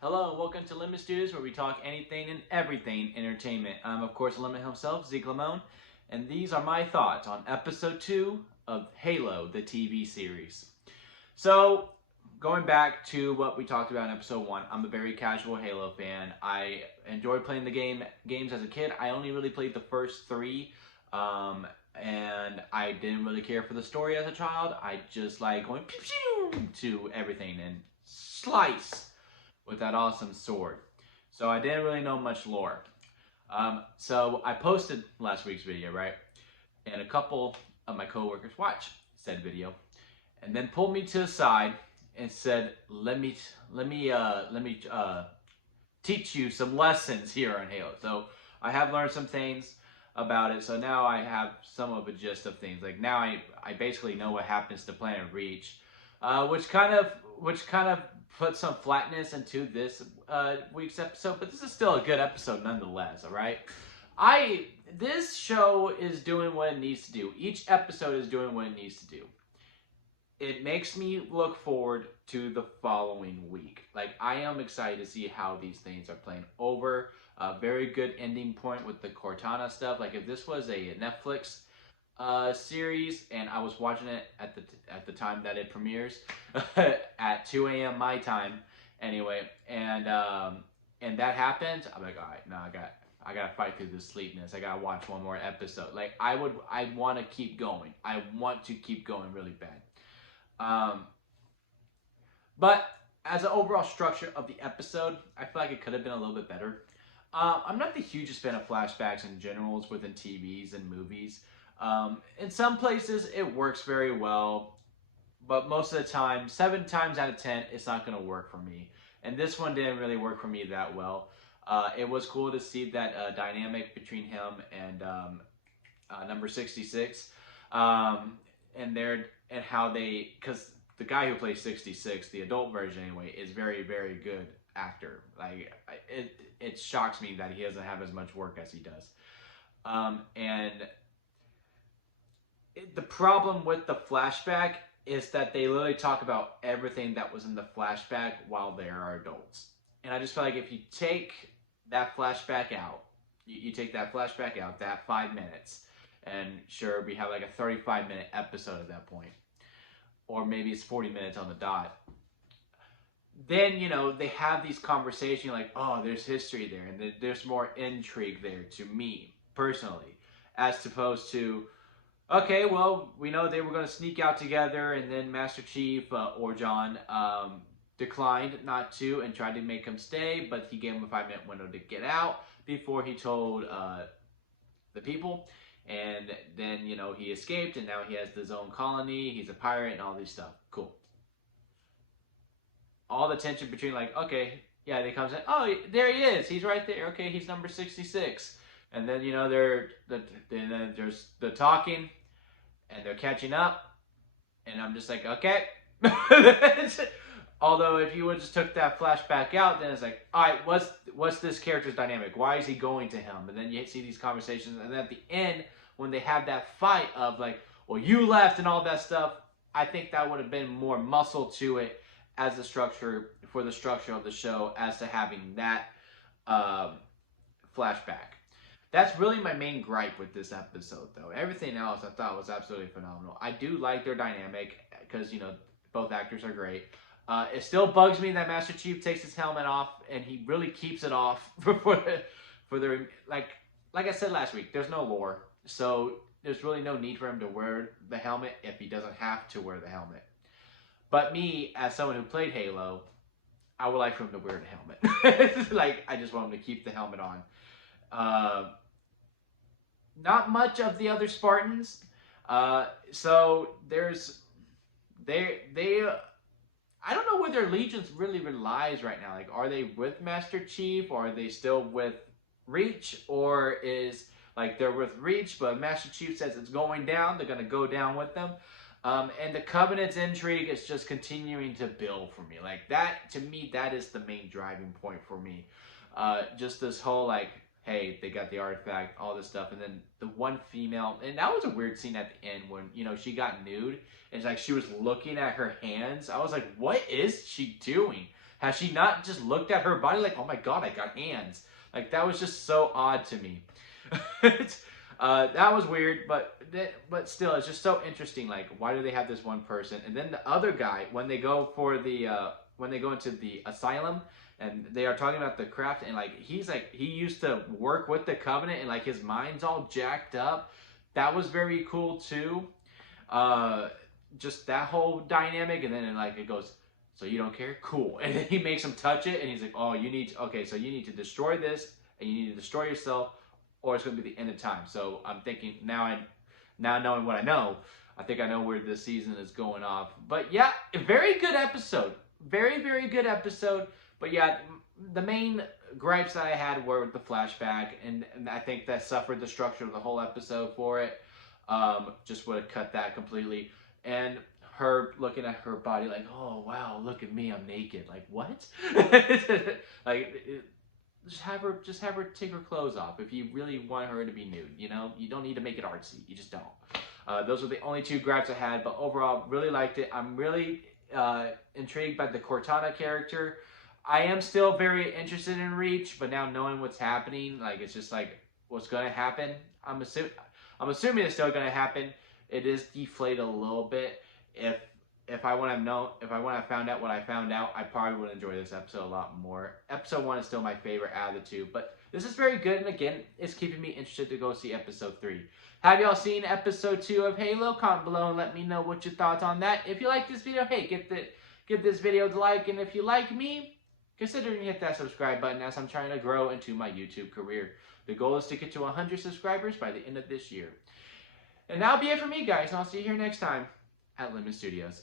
Hello and welcome to Lemon Studios, where we talk anything and everything entertainment. I'm, of course, Lemon himself, Zeke Lamone, and these are my thoughts on episode 2 of Halo, the TV series. So, going back to what we talked about in episode 1, I'm a very casual Halo fan. I enjoyed playing the games as a kid. I only really played the first 3, and I didn't really care for the story as a child. I just like going pew pew to everything and slice with that awesome sword. So I didn't really know much lore. So I posted last week's video, right? And a couple of my coworkers watched said video, and then pulled me to the side and said, "Let me teach you some lessons here on Halo." So I have learned some things about it. So now I have some of a gist of things. Like now I basically know what happens to Planet Reach, which kind of put some flatness into this week's episode. But this is still a good episode nonetheless. All right. This show is doing what it needs to do. Each episode is doing what it needs to do. It makes me look forward to the following week. Like, I am excited to see how these things are playing over. A very good ending point with the Cortana stuff. Like, if this was a Netflix series and I was watching it at the time that it premieres at 2 a.m. my time, anyway, and that happens, I'm like, all right, no, I gotta fight through this sleepiness. I gotta watch one more episode. Like, I want to keep going. I want to keep going really bad. Um, but as an overall structure of the episode, I feel like it could have been a little bit better. I'm not the hugest fan of flashbacks in general within TVs and movies. In some places, it works very well, but most of the time, 7 times out of 10, it's not going to work for me. And this one didn't really work for me that well. It was cool to see that dynamic between him and number 66, and their and how they, because the guy who plays 66, the adult version anyway, is very very good actor. Like it shocks me that he doesn't have as much work as he does. And the problem with the flashback is that they literally talk about everything that was in the flashback while they are adults. And I just feel like if you take that flashback out, you take that flashback out, that 5 minutes, and sure, we have like a 35-minute episode at that point, or maybe it's 40 minutes on the dot. Then, they have these conversations like, oh, there's history there, and there's more intrigue there to me, personally, as opposed to, okay, well, we know they were going to sneak out together, and then Master Chief, or John, declined not to and tried to make him stay, but he gave him a 5-minute window to get out before he told the people. And then, he escaped, and now he has his own colony, he's a pirate, and all this stuff. Cool. All the tension between, like, okay, yeah, they comes in, oh, there he is, he's right there, okay, he's number 66. And then, then there's the talking, and they're catching up, and I'm just like, okay. Although if you would just took that flashback out, then it's like, all right, what's this character's dynamic? Why is he going to him? And then you see these conversations, and then at the end, when they have that fight of like, well, you left and all that stuff, I think that would have been more muscle to it as the structure for the structure of the show, as to having that flashback. That's really my main gripe with this episode, though. Everything else I thought was absolutely phenomenal. I do like their dynamic because, both actors are great. It still bugs me that Master Chief takes his helmet off, and he really keeps it off for the like I said last week. There's no lore, so there's really no need for him to wear the helmet if he doesn't have to wear the helmet. But me, as someone who played Halo, I would like for him to wear the helmet. Like, I just want him to keep the helmet on. Not much of the other Spartans. So there's they I don't know where their allegiance really relies right now. Like, are they with Master Chief, or are they still with Reach, or is like they're with Reach, but Master Chief says it's going down, they're gonna go down with them. And the Covenant's intrigue is just continuing to build for me. Like, that, to me, that is the main driving point for me. Just this whole, like, hey, they got the artifact, all this stuff, and then the one female, and that was a weird scene at the end when, she got nude, and it's like she was looking at her hands. I was like, what is she doing? Has she not just looked at her body like, oh my god, I got hands? Like, that was just so odd to me. That was weird, but still, it's just so interesting. Like, why do they have this one person? And then the other guy, when they go for the when they go into the asylum, and they are talking about the craft, and like he used to work with the Covenant, and like his mind's all jacked up. That was very cool too. Just that whole dynamic, and then it goes, so you don't care? Cool. And then he makes him touch it, and he's like, oh, okay, so you need to destroy this, and you need to destroy yourself, or it's going to be the end of time. So I'm thinking, now knowing what I know, I think I know where this season is going off. But yeah, a very good episode. Very, very good episode. But yeah, the main gripes that I had were with the flashback, and I think that suffered the structure of the whole episode for it. Just would have cut that completely. And her looking at her body like, oh wow, look at me, I'm naked. Like, what? Just have her take her clothes off if you really want her to be nude. You know, you don't need to make it artsy. You just don't. Those were the only two gripes I had, but overall, really liked it. I'm really intrigued by the Cortana character. I am still very interested in Reach, but now knowing what's happening, like, it's just like, what's going to happen? I'm assuming it's still going to happen. It is deflated a little bit. If I would have found out what I found out, I probably would enjoy this episode a lot more. Episode 1 is still my favorite out of the two, but this is very good, and again, it's keeping me interested to go see episode 3. Have y'all seen episode 2 of Halo? Comment below and let me know what your thoughts on that. If you like this video, hey, give this video a like, and if you like me, consider hit that subscribe button as I'm trying to grow into my YouTube career. The goal is to get to 100 subscribers by the end of this year. And that'll be it for me, guys, and I'll see you here next time at Lemon Studios.